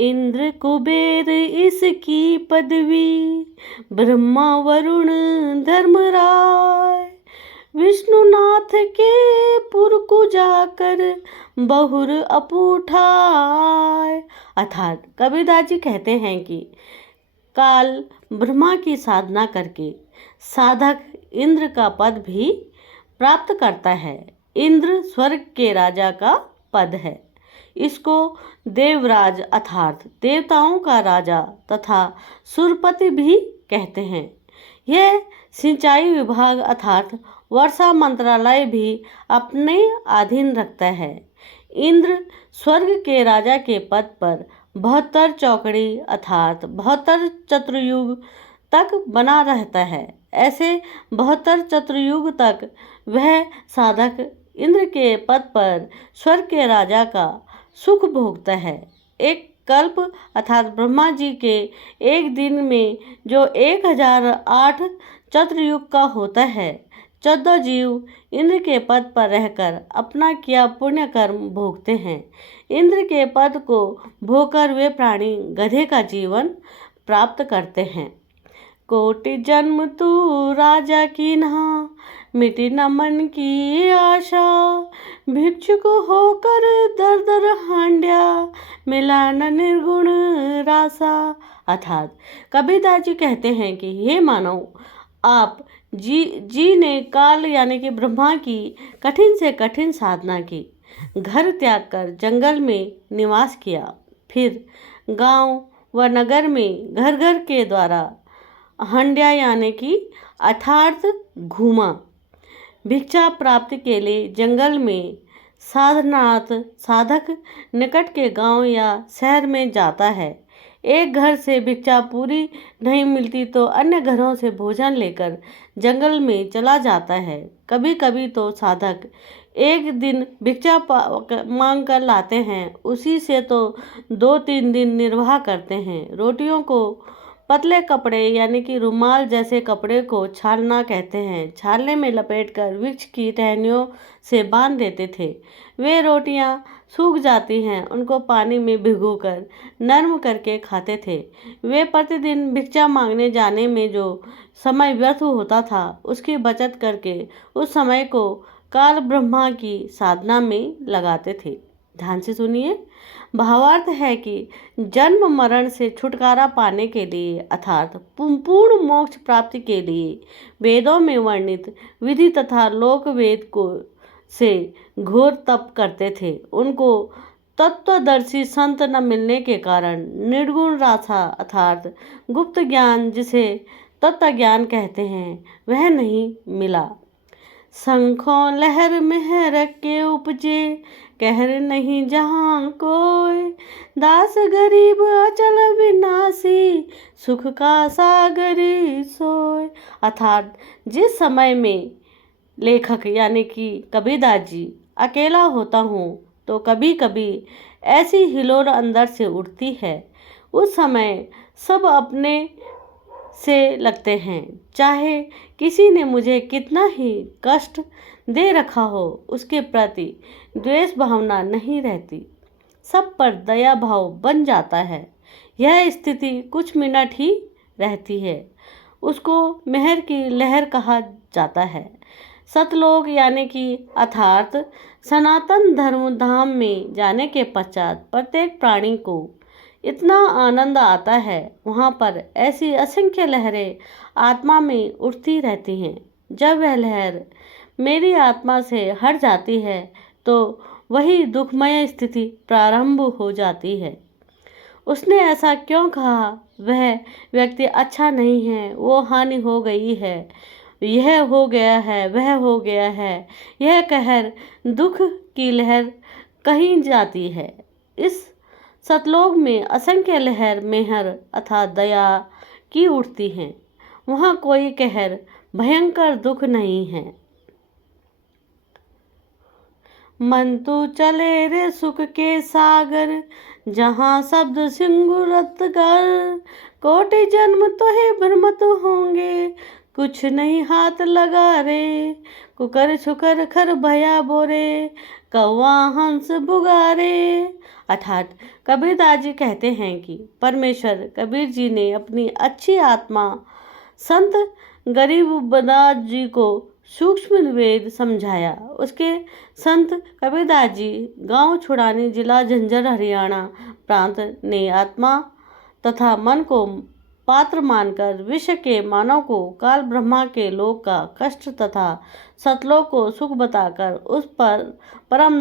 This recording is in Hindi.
इंद्र कुबेर इसकी पदवी, ब्रह्मा वरुण धर्मराय, विष्णुनाथ के पुर को जाकर बहुर अपूठाय। अर्थात कबीरदास जी कहते हैं कि काल ब्रह्मा की साधना करके साधक इंद्र का पद भी प्राप्त करता है। इंद्र स्वर्ग के राजा का पद है। इसको देवराज अर्थात देवताओं का राजा तथा सुरपति भी कहते हैं। यह सिंचाई विभाग अर्थात वर्षा मंत्रालय भी अपने अधीन रखता है। इंद्र स्वर्ग के राजा के पद पर 72 चौकड़ी अर्थात 72 चतुर्युग तक बना रहता है। ऐसे 72 चतुर्युग तक वह साधक इंद्र के पद पर स्वर्ग के राजा का सुख भोगता है। एक कल्प अर्थात ब्रह्मा जी के एक दिन में जो 1008 चतुर्युग का होता है, 14 जीव इंद्र के पद पर रहकर अपना किया पुण्य कर्म भोगते हैं। इंद्र के पद को भोगकर वे प्राणी गधे का जीवन प्राप्त करते हैं। कोटि जन्म तू राजा की नहा, मिटी न मन की आशा, भिक्षुक होकर दर दर हांड्या, मिला न निर्गुण रासा। अर्थात कबीरदास जी कहते हैं कि हे मानव, आप जी ने काल यानी कि ब्रह्मा की कठिन से कठिन साधना की, घर त्याग कर जंगल में निवास किया, फिर गांव व नगर में घर घर के द्वारा हंड्या यानी कि अर्थात घूमा, भिक्षा प्राप्ति के लिए जंगल में साधनार्थ साधक निकट के गांव या शहर में जाता है। एक घर से भिक्षा पूरी नहीं मिलती तो अन्य घरों से भोजन लेकर जंगल में चला जाता है। कभी कभी तो साधक एक दिन भिक्षा मांग कर लाते हैं, उसी से तो 2-3 दिन निर्वाह करते हैं। रोटियों को पतले कपड़े यानी कि रुमाल जैसे कपड़े को छालना कहते हैं। छालने में लपेटकर वृक्ष की टहनियों से बांध देते थे। वे रोटियां सूख जाती हैं, उनको पानी में भिगोकर नरम करके खाते थे। वे प्रतिदिन भिक्षा मांगने जाने में जो समय व्यर्थ होता था, उसकी बचत करके उस समय को काल ब्रह्मा की साधना में लगाते थे। ध्यान से सुनिए। भावार्थ है कि जन्म मरण से छुटकारा पाने के लिए अर्थात पूर्ण मोक्ष प्राप्ति के लिए वेदों में वर्णित विधि तथा लोक वेद को से घोर तप करते थे। उनको तत्वदर्शी संत न मिलने के कारण निर्गुण रासा अर्थात गुप्त ज्ञान जिसे तत्व ज्ञान कहते हैं, वह नहीं मिला। शंखों लहर मेहर के उपजे, कहर नहीं जहाँ कोई, दास गरीब अचल विनाशी, सुख का सागरी सोय। अर्थात जिस समय में लेखक यानी कि कबीरदास जी अकेला होता हूँ तो कभी कभी ऐसी हिलोर अंदर से उठती है। उस समय सब अपने से लगते हैं, चाहे किसी ने मुझे कितना ही कष्ट दे रखा हो, उसके प्रति द्वेष भावना नहीं रहती, सब पर दया भाव बन जाता है। यह स्थिति कुछ मिनट ही रहती है, उसको मेहर की लहर कहा जाता है। सतलोक यानी कि अर्थात सनातन धर्म धाम में जाने के पश्चात प्रत्येक प्राणी को इतना आनंद आता है, वहाँ पर ऐसी असंख्य लहरें आत्मा में उठती रहती हैं। जब वह लहर मेरी आत्मा से हट जाती है तो वही दुखमय स्थिति प्रारंभ हो जाती है। उसने ऐसा क्यों कहा, वह व्यक्ति अच्छा नहीं है, वो हानि हो गई है, यह हो गया है, वह हो गया है, यह कहर दुख की लहर कहीं जाती है। इस सतलोक में असंख्य लहर मेहर अर्थात दया की उठती हैं। वहाँ कोई कहर भयंकर दुख नहीं है। मन तू चले रे सुख के सागर, जहाँ शब्द सिंगुरत कर, कोटि जन्म तो है भ्रमत होंगे, कुछ नहीं हाथ लगा रे, कुकर छुकर खर भया बोरे, कौवा हंस बुगारे। अर्थात कबीरदास जी कहते हैं कि परमेश्वर कबीर जी ने अपनी अच्छी आत्मा संत गरीबदास जी को सूक्ष्म वेद समझाया। उसके संत कबीरदास जी गांव छुड़ानी, जिला झज्जर, हरियाणा प्रांत ने आत्मा तथा मन को पात्र मानकर विश्व के मानव को काल ब्रह्मा के लोक का कष्ट तथा सतलोक को सुख बताकर उस पर परम